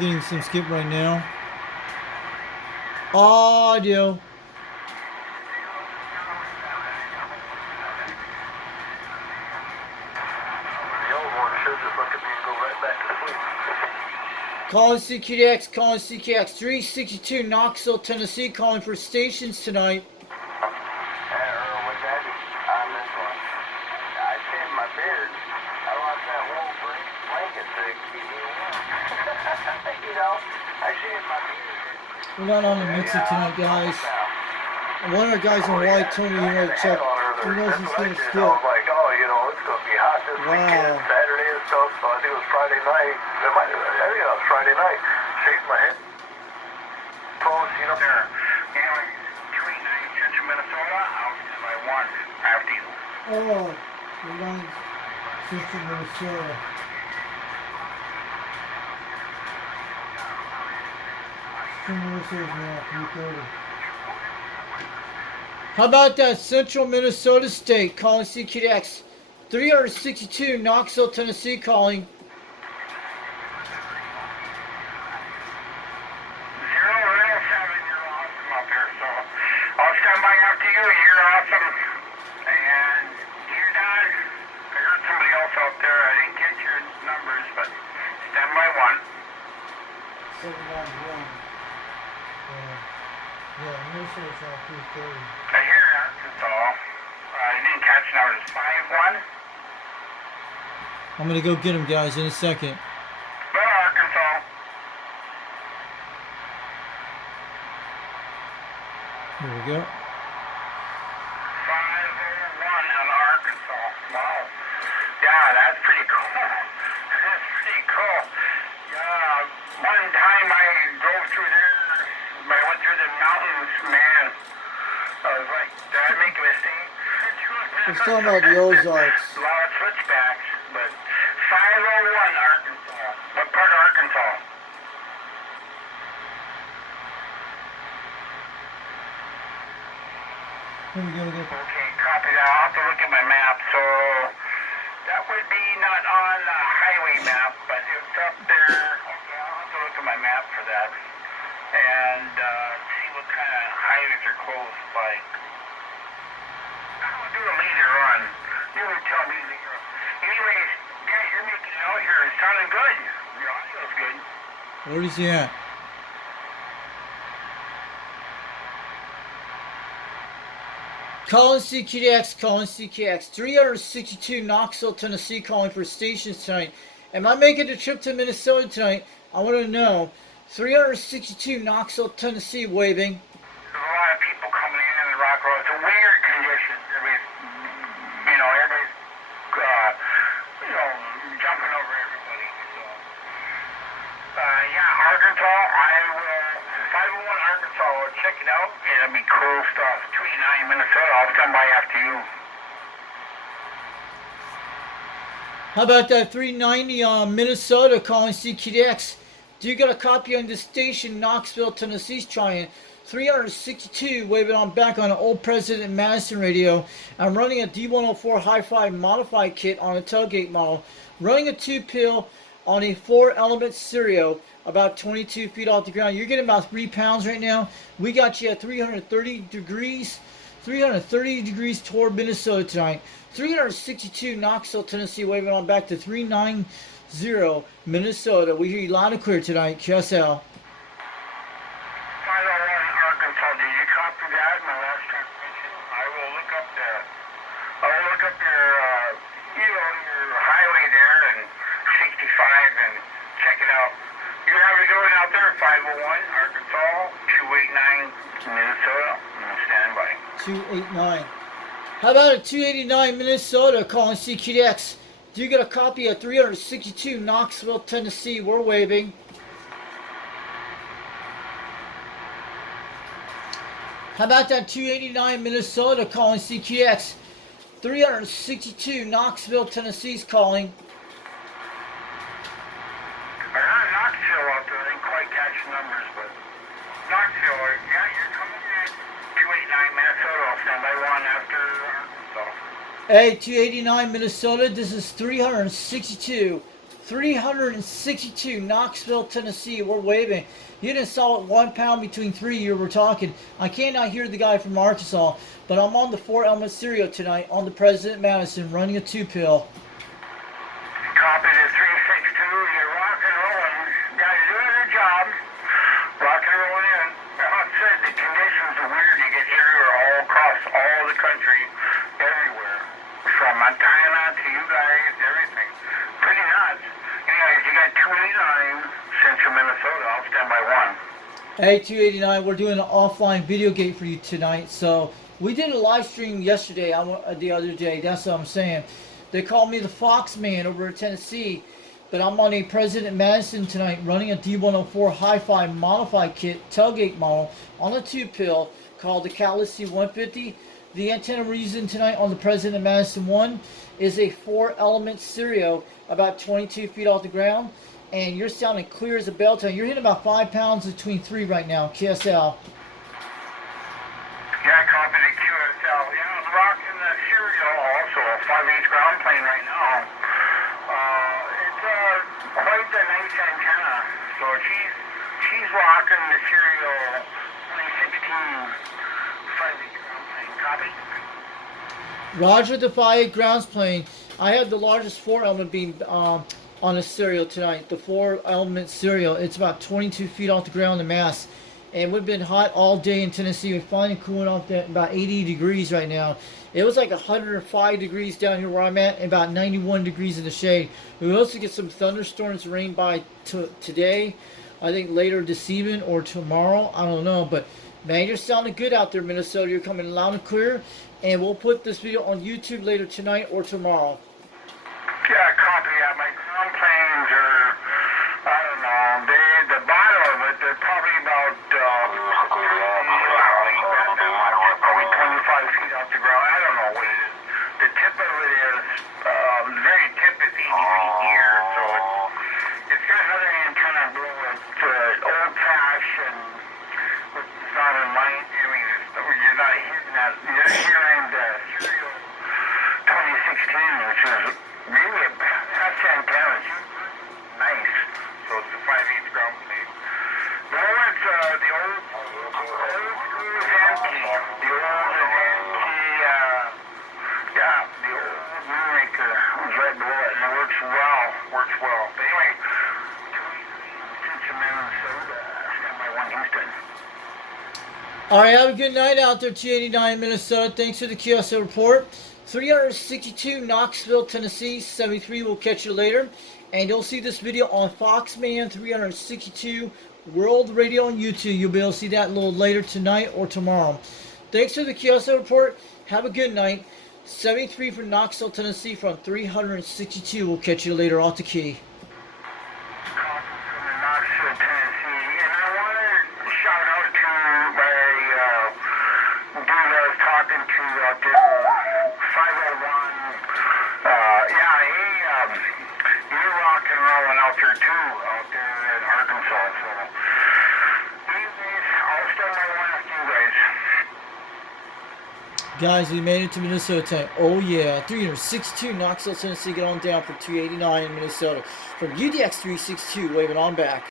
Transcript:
Getting some skip right now. Audio. The old one should just look at me and go right back to sleep. Calling CQDX, calling CKX 362 Knoxville, Tennessee, calling for stations tonight. With that, on this one, I shaved my beard. I lost that wool blanket to keep me warm. You know, I shaved my beard. We're not on the mixer tonight, guys. One of our guys in white told me, check. He knows he's gonna skip. I was like, oh, it's going to be hot this weekend, Saturday and stuff, so I think it was Friday night. I think it was Friday night. Shaved my head. Close, there. Anyway, 29 Central Minnesota, I'll do my one after you. Oh, we're on Central Minnesota. Central Minnesota's now 3:30. How about that Central Minnesota State calling CQDX 362 Knoxville, Tennessee calling. 0 real 7, you're awesome up here, so I'll stand by after you. You're awesome. And you're done. I heard somebody else out there. I didn't get your numbers, but stand by one. 791. Yeah, Minnesota's now 3:30. I hear Arkansas. I didn't catch numbers. 5-1. I'm gonna go get him, guys, in a second. Well, Arkansas. Here we go. 501 on Arkansas. Wow. Yeah, that's pretty cool. That's pretty cool. Yeah, one time I drove through there. I went through the mountains, man. I was like, did I make a mistake? He's talking about the Ozarks. A lot of switchbacks, but 501 Arkansas. What part of Arkansas? Here we go again. Okay, copy that. I'll have to look at my map. So that would be not on the highway map, but it's up there. Okay, I'll have to look at my map for that and see what kind of highways are close by. I'll do it later on. You would tell me later. Anyways, yeah, you're making it out here. It's sounding good. Your audio's good. Where is he at? Calling CKX 362 Knoxville, Tennessee, calling for stations tonight. Am I making a trip to Minnesota tonight? I want to know. 362 Knoxville, Tennessee, waving. There's a lot of people coming in the Rock Road. It's a weird condition. Everybody's, jumping over everybody. So, yeah, Arkansas, I will, 501 Arkansas, I'll check it out. It'll be cool stuff. 29 Minnesota, I'll come by after you. How about that 390 Minnesota calling CKDX? Do you got a copy on the station? Knoxville, Tennessee's trying. 362 waving on back on an old President Madison radio. I'm running a D104 Hi-Fi modified kit on a tailgate model. Running a 2-pill on a 4-element stereo about 22 feet off the ground. You're getting about 3 pounds right now. We got you at 330 degrees. 330 degrees toward Minnesota tonight. 362 Knoxville, Tennessee waving on back to 390 Minnesota. We hear you loud and clear tonight. QSL. 501 Arkansas, did you copy that? My last transmission? I will look up your highway there and 65 and check it out. You have it going out there, 501 Arkansas, 289 Minnesota, stand by. 289. How about a 289 Minnesota calling CQDX? Do you get a copy of 362 Knoxville, Tennessee? We're waving. How about that 289 Minnesota calling CQX? 362 Knoxville, Tennessee's calling. I heard Knoxville out there. I didn't quite catch the numbers, but Knoxville, yeah, you're coming in. 289 Minnesota, I'll stand by one after Arkansas. Hey, 289 Minnesota, this is 362 362, Knoxville, Tennessee. We're waving. You didn't sell it 1 pound between 3 you were talking. I cannot hear the guy from Arkansas, but I'm on the 4-element cereal tonight on the President Madison running a 2-pill. Copy the 362. You're rock and rolling. Yeah, you're doing a good job. Rock and rolling in. Like I said, the conditions are weird. You get air all across all the country, everywhere. From Montana to you guys, everything. Pretty nuts. Anyways, you got 289 Central Minnesota. I'll stand by one. Hey, 289, we're doing an offline video gate for you tonight. So we did a live stream yesterday, the other day. That's what I'm saying. They called me the Fox Man over in Tennessee, but I'm on a President Madison tonight running a D104 Hi-Fi modified kit tailgate model on a 2-pill called the Catalyst C150. The antenna we're using tonight on the President Madison 1 is a 4-element stereo about 22 feet off the ground, and you're sounding clear as a bell tone. You're hitting about 5 pounds between 3 right now, KSL. Yeah, copy the QSL. Yeah, I'm rocking the serial also, a 5/8 ground plane right now. It's quite a nice antenna. So she's rocking the serial 2016 5/8 ground plane. Copy? Roger the 5/8 grounds plane. I have the largest 4-element beam on a serial tonight. The 4-element serial. It's about 22 feet off the ground in mass. And we've been hot all day in Tennessee. We're finally cooling off at about 80 degrees right now. It was like 105 degrees down here where I'm at, and about 91 degrees in the shade. We also get some thunderstorms rain by today. I think later this evening or tomorrow. I don't know. But man, you're sounding good out there, Minnesota. You're coming loud and clear. And we'll put this video on YouTube later tonight or tomorrow. Yeah, copy. Yeah, my ground planes are, I don't know, the bottom of it, they're probably about, probably 25 feet off the ground. I don't know what it is. The tip of it is, the very tip is 80 feet here, so it's got another antenna below it. It's old-fashioned, with not in line. I mean, you're not hearing that. You're hearing the serial 2016, which is really a best antenna. It's nice. So it's the 5/8 ground plane. No, it's the old school is empty. The old is empty. Yeah, the old Moonraker was right below it, and it works well. Works well. But anyway, Central Minnesota, stand by one Houston. All right, have a good night out there, 289 Minnesota. Thanks for the QSL report. 362 Knoxville, Tennessee. 73. We'll catch you later. And you'll see this video on Foxman 362 World Radio on YouTube. You'll be able to see that a little later tonight or tomorrow. Thanks for the QSL report. Have a good night. 73 from Knoxville, Tennessee from 362. We'll catch you later off the key. From Knoxville, Tennessee, and I want to shout out to my dude I was talking to out there, 501. You're rock and rolling out there too, out there in Arkansas. So, anyways, I'll stand by one of you guys. Guys, we made it to Minnesota. Oh yeah, 362 Knoxville, Tennessee. Get on down for 289 in Minnesota. From UDX362, waving on back.